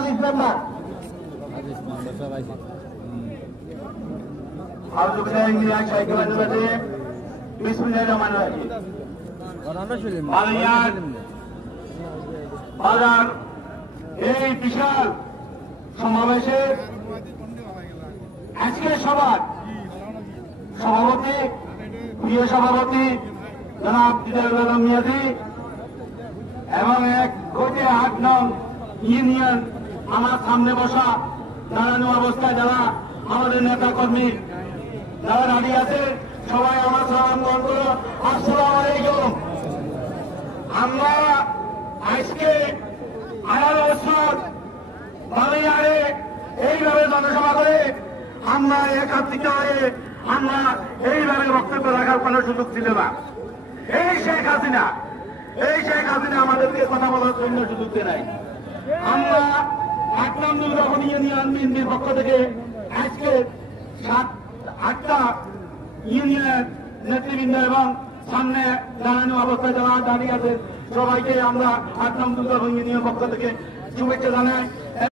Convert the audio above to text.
Aziz member বাজার এই বিশাল সমাবেশে আজকে সবার সভাপতি প্রিয় সভাপতি জনাব দিদারুল আলম মিয়াজি এবং 1/8 নং ইউনিয়ন আমার সামনে বসা দাঁড়ানো অবস্থায় যারা আমাদের নেতা কর্মী যারা দাঁড়িয়ে আছে সবাই আমার সালাম গ্রহণ করো। আসসালামু আলাইকুম। আমরা আজকে 18 বছর বালিয়ারে এইভাবে জনসভা করে আমরা একাত্রিত হয়ে আমরা এইভাবে বক্তব্য রাখার কোনো সুযোগ ছিল না। এই শেখ হাসিনা আমাদেরকে কথা বলার জন্য সুযোগ দেয় নাই। আমরা 8 নম্বর যখন ইউনিয়ন বিএনপির পক্ষ থেকে আজকে 7-8টা ইউনিয়নের নেতৃবৃন্দ এবং সামনে দাঁড়ানো অবস্থায় যারা দাঁড়িয়ে আছে সবাইকে আমরা 8 নম্বর ইউনিয়নের পক্ষ থেকে শুভেচ্ছা জানাই।